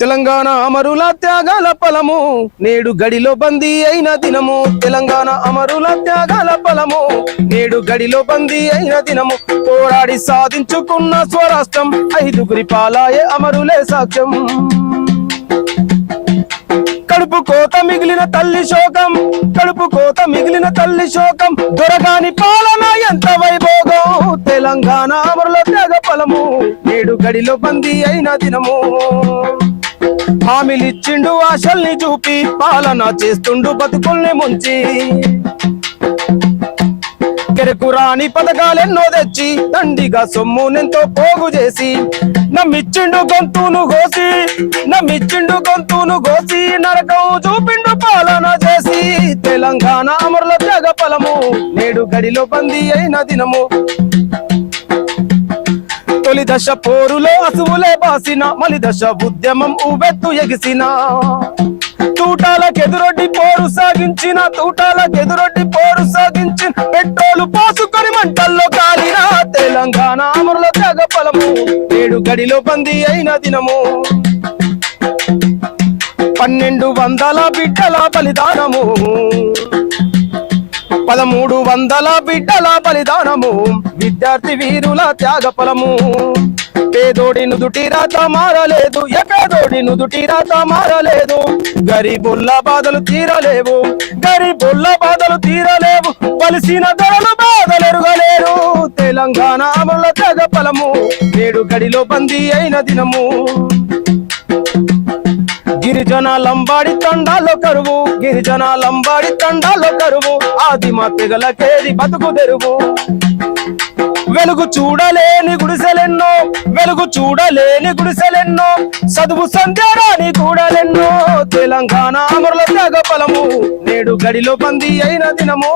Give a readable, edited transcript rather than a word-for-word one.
తెలంగాణ అమరుల త్యాగాల ఫలము నేడు గడిలో బందీ అయిన దినము. తెలంగాణ అమరుల త్యాగాల ఫలము నేడు గడిలో బందీ అయిన దినము. పోరాడి సాధించుకున్న స్వరాష్ట్రం ఐదుగురి పాలాయే అమరులే సాక్ష్యం. కడుపు కోత మిగిలిన తల్లి శోకం, కడుపు కోత మిగిలిన తల్లి శోకం. దొరగాని పాలన ఎంత వైభోగం. తెలంగాణ అమరుల త్యాగ ఫలము నేడు గడిలో బందీ అయిన దినము. హామీలిచ్చిండు ఆశల్ని చూపి పాలన చేస్తుండు బతుకుల్ని ముంచి. కెరకు రాని పథకాలెన్నో తెచ్చి దండిగా సొమ్మునెంతో పోగు చేసి నమ్మిచ్చిండు గొంతును గోసి, నమ్మిచ్చిండు గొంతును గోసి నరకం చూపిండు పాలన చేసి. తెలంగాణ అమరుల త్యాగ ఫలము నేడు గడిలో బందీ అయిన దినము. తొలి దశ పోరులో అసువులే బాసిన, మలి దశ ఉద్యమం ఉవెత్తు ఎగిసిన. తూటాలకెదురొడ్డి పోరు సాగించిన, తూటాలకెదురొడ్డి పోరు సాగించిన. పెట్రోలు పోసుకొని మంటల్లో కాలిన తెలంగాణ అమరుల త్యాగ ఫలము నేడు గడిలో బందీ అయిన దినము. 1200 బిడ్డల బలిదానము, 1300 బిడ్డల బలిదానము. విద్యార్థి వీరుల త్యాగ ఫలము. పేదోడి నుదుటి రాత మారలేదు, పేదోడి నుదుటి రాత మారలేదు. గరీబుల్ల బాధలు తీరలేవు, గరీబుల్ల బాధలు తీరలేవు. పలిసిన ధరలు బాధలెరుగలేరు. తెలంగాణ అమరుల త్యాగ ఫలము నేడు గడిలో బందీ అయిన దినము. గిరిజన లంబాడి తండాలో కరువు, గిరిజన లంబాడి తండాలో కరువు. ఆదిమ తెగలకేది బతుకు తెరువు. వెలుగు చూడలేని గుడిసెలెన్నో, వెలుగు చూడలేని గుడిసెలెన్నో. చదువు సంధ్యారాని కూడలెన్నో. తెలంగాణ అమరుల త్యాగ ఫలము నేడు గడిలో బందీ అయిన దినము.